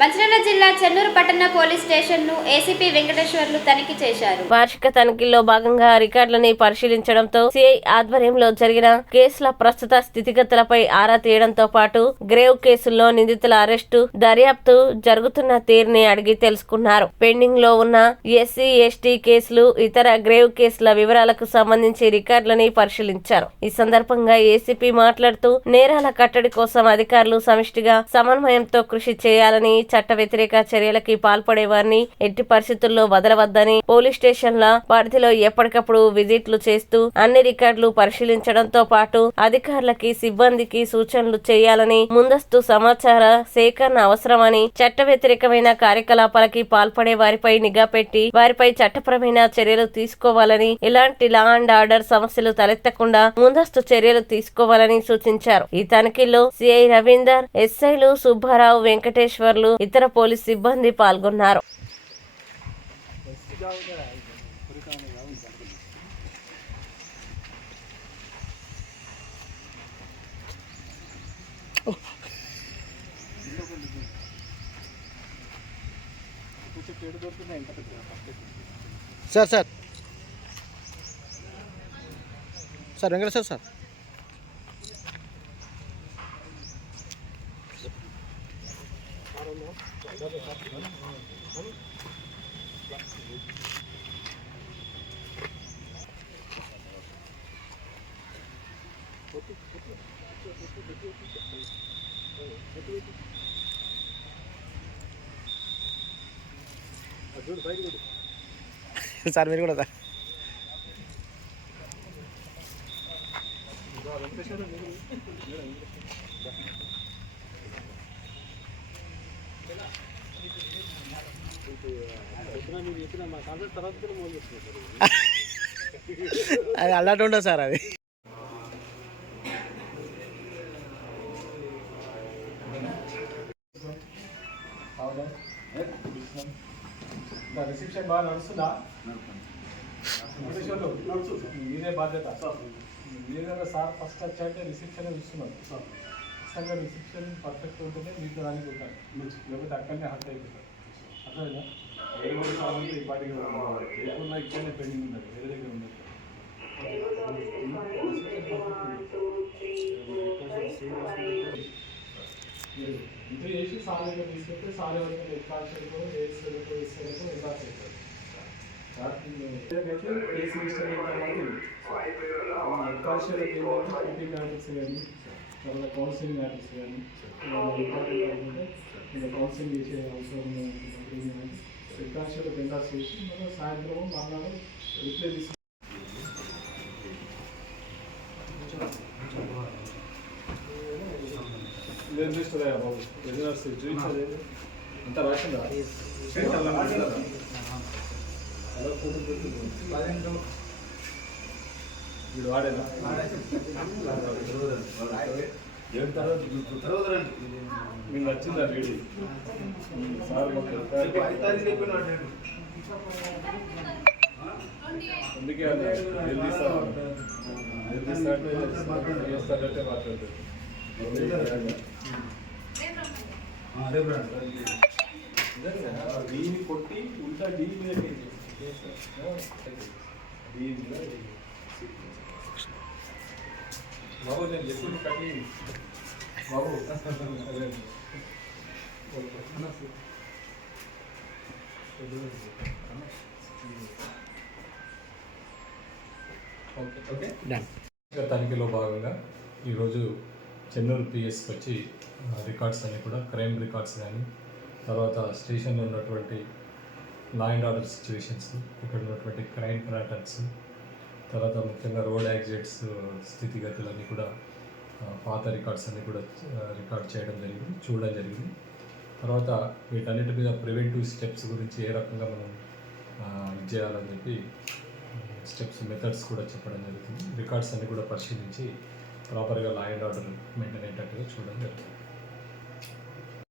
మంచిర్యాల జిల్లా చెన్నూరు పట్టణ police station ను ఏసీపీ వెంకటేశ్వర్లు తనిఖీ చేశారు. వార్షిక తనిఖీల్లో భాగంగా రికార్డులని పరిశీలించడంతో సిఐ ఆధ్వర్యంలో జరిగిన కేసుల ప్రస్తుత స్థితిగతులపై ఆరా తీయడంతో పాటు గ్రేవ్ కేసుల్లో నిందితుల అరెస్టు, దర్యాప్తు జరుగుతున్న తీరుని అడిగి తెలుసుకున్నారు. పెండింగ్ లో ఉన్న ఎస్సీ, ఎస్టీ కేసులు, ఇతర గ్రేవ్ కేసుల వివరాలకు సంబంధించి రికార్డులని పరిశీలించారు. ఈ సందర్భంగా ఏసీపీ మాట్లాడుతూ నేరాల కట్టడి కోసం అధికారులు సమిష్టిగా సమన్వయంతో కృషి చేయాలని, చట్ట వ్యతిరేక చర్యలకి పాల్పడే వారిని ఎట్టి పరిస్థితుల్లో వదలవద్దని, పోలీస్ స్టేషన్ల పరిధిలో ఎప్పటికప్పుడు విజిట్లు చేస్తూ అన్ని రికార్డులు పరిశీలించడంతో పాటు అధికారులకి, సిబ్బందికి సూచనలు చేయాలని, ముందస్తు సమాచార సేకరణ అవసరమని, చట్ట వ్యతిరేకమైన కార్యకలాపాలకి పాల్పడే వారిపై నిఘా పెట్టి వారిపై చట్టపరమైన చర్యలు తీసుకోవాలని, ఇలాంటి లా అండ్ ఆర్డర్ సమస్యలు తలెత్తకుండా ముందస్తు చర్యలు తీసుకోవాలని సూచించారు. ఈ తనిఖీల్లో సిఐ రవీందర్, ఎస్ఐలు సుబ్బారావు, వెంకటేశ్వర్లు, ఇతర పోలీస్ సిబ్బంది పాల్గొన్నారు. Sir sir sir Venkateswara sir sir మీరు కూడా సార్ అది అలాంటి ఉండదు సార్. అది రిసెప్షన్ బాగా నడుస్తుందా? మీరే బాధ్యత. మీరే సార్ ఫస్ట్ వచ్చాక రిసెప్షన్ చూస్తున్నారు. ఖచ్చితంగా రిసెప్షన్ పర్ఫెక్ట్ ఉంటేనే మీకు దానికి ఉంటారు, లేకపోతే అక్కడనే హట్ అయిపోతారు. అర్థమైనా? ఏ మూడు సార్లు ఈ పాటికి లేకుండా ఇక్కడనే పెండింగ్ ఉన్నది, వేరే దగ్గర ఉండదు. ఇంటర్ చేసి సార్ దగ్గర తీసుకెళ్తే సార్ ఎవరైనా ఎక్కాల్సో ఏసీలకు ఎలా చేస్తారు. ఎక్కాల్సోకి ఏంటంటే టీచింగ్ మ్యాటర్స్ కానీ, తర్వాత కౌన్సిలింగ్ మ్యాటర్స్ కానీ ఇంపార్టెంట్ అనుకుంటే ఇంకా కౌన్సిలింగ్ చేసే అవసరం ఎక్కాల్సోలో పెండాల్సి చేసి మనం సాయంత్రం మన్నాడు రిప్లై తీసుకు నిర్దిష్టదా బాబు బిజినెస్ చూపించలేదు అంతా రాసిందా? వీడు వాడేనా? మీకు నచ్చిందా వీడి? సార్ అందుకే నిర్దిస్తాడంటే మాట్లాడుతుంది. డీని కొట్టి ఉల్టా డీ మీద బాబు నేను చెప్పింది కట్టి బాబు తనిఖీలో భాగంగా ఈరోజు చెన్నూరు పిఎస్కి వచ్చి రికార్డ్స్ అన్నీ కూడా క్రైమ్ రికార్డ్స్ కానీ, తర్వాత స్టేషన్లో ఉన్నటువంటి లా అండ్ ఆర్డర్ సిచ్యువేషన్స్, ఇక్కడ ఉన్నటువంటి క్రైమ్ ప్యాటర్న్స్, తర్వాత ముఖ్యంగా రోడ్ యాక్సిడెంట్స్ స్థితిగతులన్నీ కూడా పాత రికార్డ్స్ అన్నీ కూడా రికార్డ్ చేయడం జరిగింది, చూడడం జరిగింది. తర్వాత వీటన్నిటి మీద ప్రివెంటివ్ స్టెప్స్ గురించి ఏ రకంగా మనం ఇది చేయాలని చెప్పి స్టెప్స్, మెథడ్స్ కూడా చెప్పడం జరుగుతుంది. రికార్డ్స్ అన్నీ కూడా పరిశీలించి ప్రాపర్గా లా అండ్ ఆర్డర్ మెయింటైన్ అయ్యేటట్టుగా చూడడం జరుగుతుంది.